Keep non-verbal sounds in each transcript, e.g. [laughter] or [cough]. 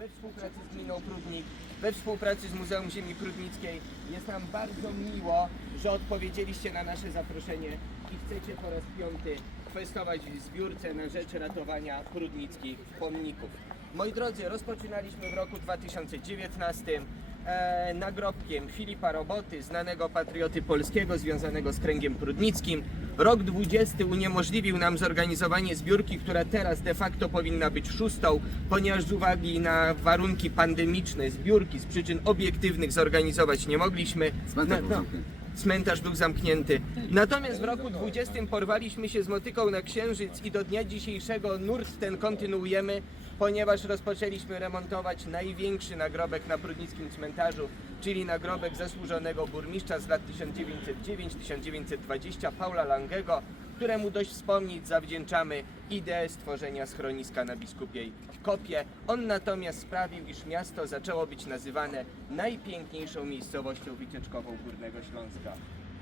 we współpracy z Gminą Prudnik, we współpracy z Muzeum Ziemi Prudnickiej. Jest nam bardzo miło, że odpowiedzieliście na nasze zaproszenie i chcecie po raz piąty kwestować w zbiórce na rzecz ratowania prudnickich pomników. Moi drodzy, rozpoczynaliśmy w roku 2019 e, nagrobkiem Filipa Roboty, znanego patrioty polskiego związanego z kręgiem prudnickim. Rok 20 uniemożliwił nam zorganizowanie zbiórki, która teraz de facto powinna być szóstą, ponieważ z uwagi na warunki pandemiczne zbiórki z przyczyn obiektywnych zorganizować nie mogliśmy. Na- był zamknięty. Cmentarz był zamknięty. Natomiast w roku 20 porwaliśmy się z motyką na księżyc i do dnia dzisiejszego nurt ten kontynuujemy, ponieważ rozpoczęliśmy remontować największy nagrobek na Prudnickim cmentarzu, czyli nagrobek zasłużonego burmistrza z lat 1909-1920 Paula Langego, któremu dość wspomnieć zawdzięczamy ideę stworzenia schroniska na Biskupiej Kopie. On natomiast sprawił, iż miasto zaczęło być nazywane najpiękniejszą miejscowością wycieczkową Górnego Śląska.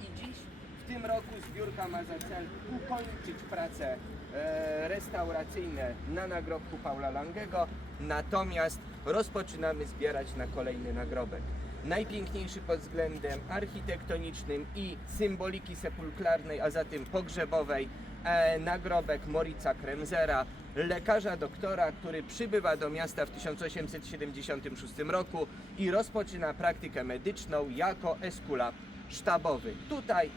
I dziś w tym roku zbiórka ma za cel ukończyć prace e, restauracyjne na nagrobku Paula Langego, natomiast rozpoczynamy zbierać na kolejny nagrobek. Najpiękniejszy pod względem architektonicznym i symboliki sepulklarnej, a zatem pogrzebowej, e, nagrobek Morica Kremzera, lekarza doktora, który przybywa do miasta w 1876 roku i rozpoczyna praktykę medyczną jako eskulap sztabowy. Tutaj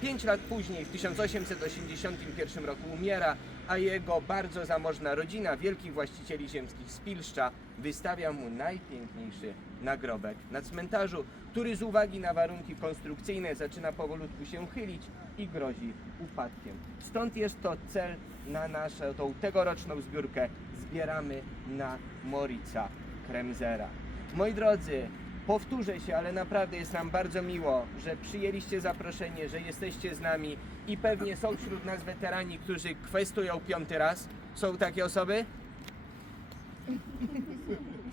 5 lat później, w 1881 roku umiera, a jego bardzo zamożna rodzina wielkich właścicieli ziemskich z Pilszcza wystawia mu najpiękniejszy nagrobek na cmentarzu, który z uwagi na warunki konstrukcyjne zaczyna powolutku się chylić i grozi upadkiem. Stąd jest to cel na naszą tą tegoroczną zbiórkę. Zbieramy na Morica Kremzera. Moi drodzy, powtórzę się, ale naprawdę jest nam bardzo miło, że przyjęliście zaproszenie, że jesteście z nami i pewnie są wśród nas weterani, którzy kwestują piąty raz. Są takie osoby?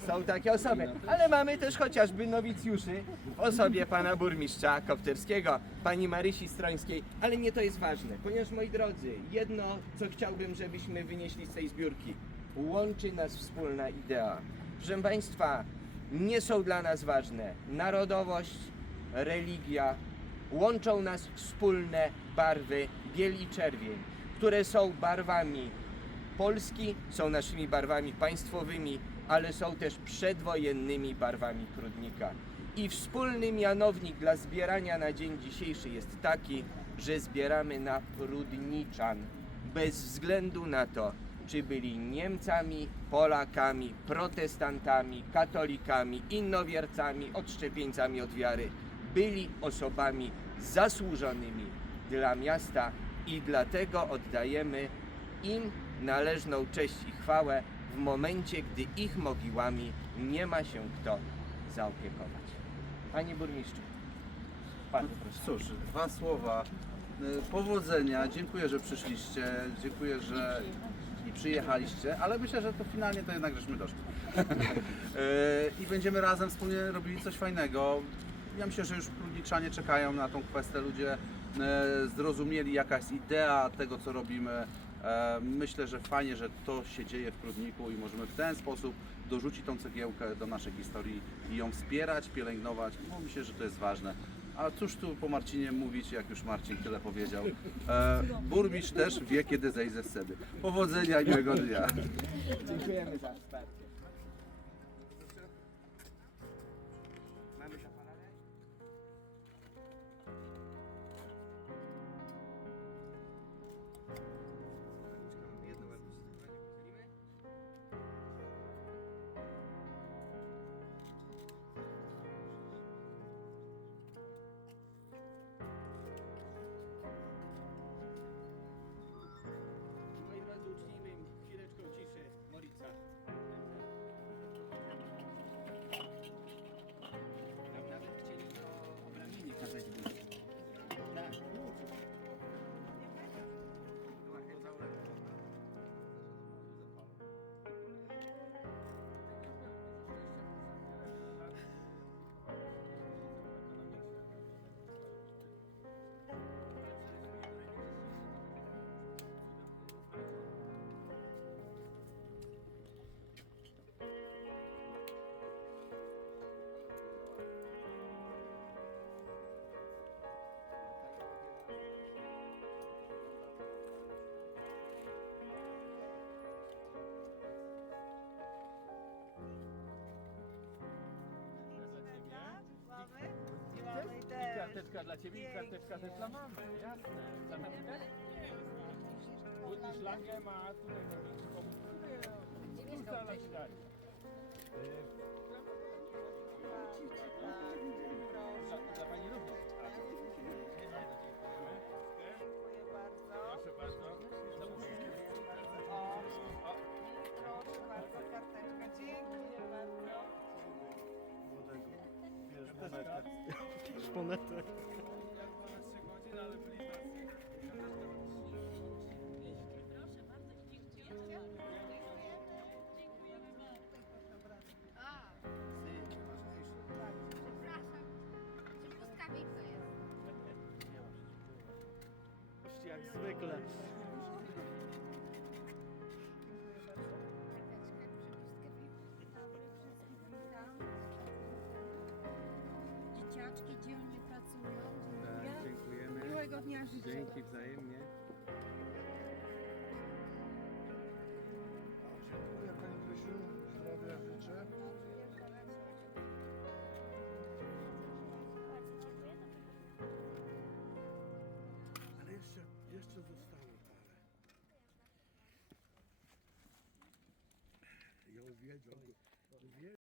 Są takie osoby, ale mamy też chociażby nowicjuszy w osobie pana burmistrza Kopterskiego, pani Marysi Strońskiej, ale nie to jest ważne, ponieważ moi drodzy, jedno co chciałbym, żebyśmy wynieśli z tej zbiórki, łączy nas wspólna idea. Proszę państwa, nie są dla nas ważne narodowość, religia, łączą nas wspólne barwy biel i czerwień, które są barwami Polski są naszymi barwami państwowymi, ale są też przedwojennymi barwami Prudnika. I wspólny mianownik dla zbierania na dzień dzisiejszy jest taki, że zbieramy na Prudniczan, bez względu na to, czy byli Niemcami, Polakami, protestantami, katolikami, innowiercami, odszczepieńcami od wiary, byli osobami zasłużonymi dla miasta i dlatego oddajemy im należną cześć i chwałę w momencie, gdy ich mogiłami nie ma się kto zaopiekować. Panie burmistrzu, pan proszę. Cóż, dwa słowa. Y, Powodzenia, dziękuję, że przyszliście, dziękuję, że i przyjechaliście, ale myślę, że to finalnie to jednak żeśmy doszli. Y, [laughs] I będziemy razem wspólnie robili coś fajnego. Ja myślę, że już prudniczanie czekają na tą kwestię, ludzie y, zrozumieli jaka jest idea tego, co robimy. E, Myślę, że fajnie, że to się dzieje w Prudniku i możemy w ten sposób dorzucić tą cegiełkę do naszej historii i ją wspierać, pielęgnować. No, myślę, że to jest ważne. A cóż tu po Marcinie mówić, jak już Marcin tyle powiedział. E, burmistrz też wie, kiedy zejść ze sceny. Powodzenia i miłego dnia. Dziękujemy za. Dla ciebie i karteczka też dla mamy, jasne. Za karteczkę? Budzi szlangę ma tutaj pomysł. Kurta na śniadanie. Dla, dla pani również. Dziękuję bardzo. Proszę bardzo. O, proszę bardzo, karteczka. Dziękuję bardzo. Proszę bardzo, dziękujemy. Dziękujemy bardzo. A, przepraszam. Czy błyskawica jest? Jak zwykle. Dzieciaczki dzielnie pracują. Dziękuję. Dziękujemy. Miłego dnia życzę. Dzięki wzajemnie. Dziękuję Pani Krysiu, zdrowia życzę. Ale jeszcze, jeszcze zostało parę. Ja uwielbiam go. Uwielbiam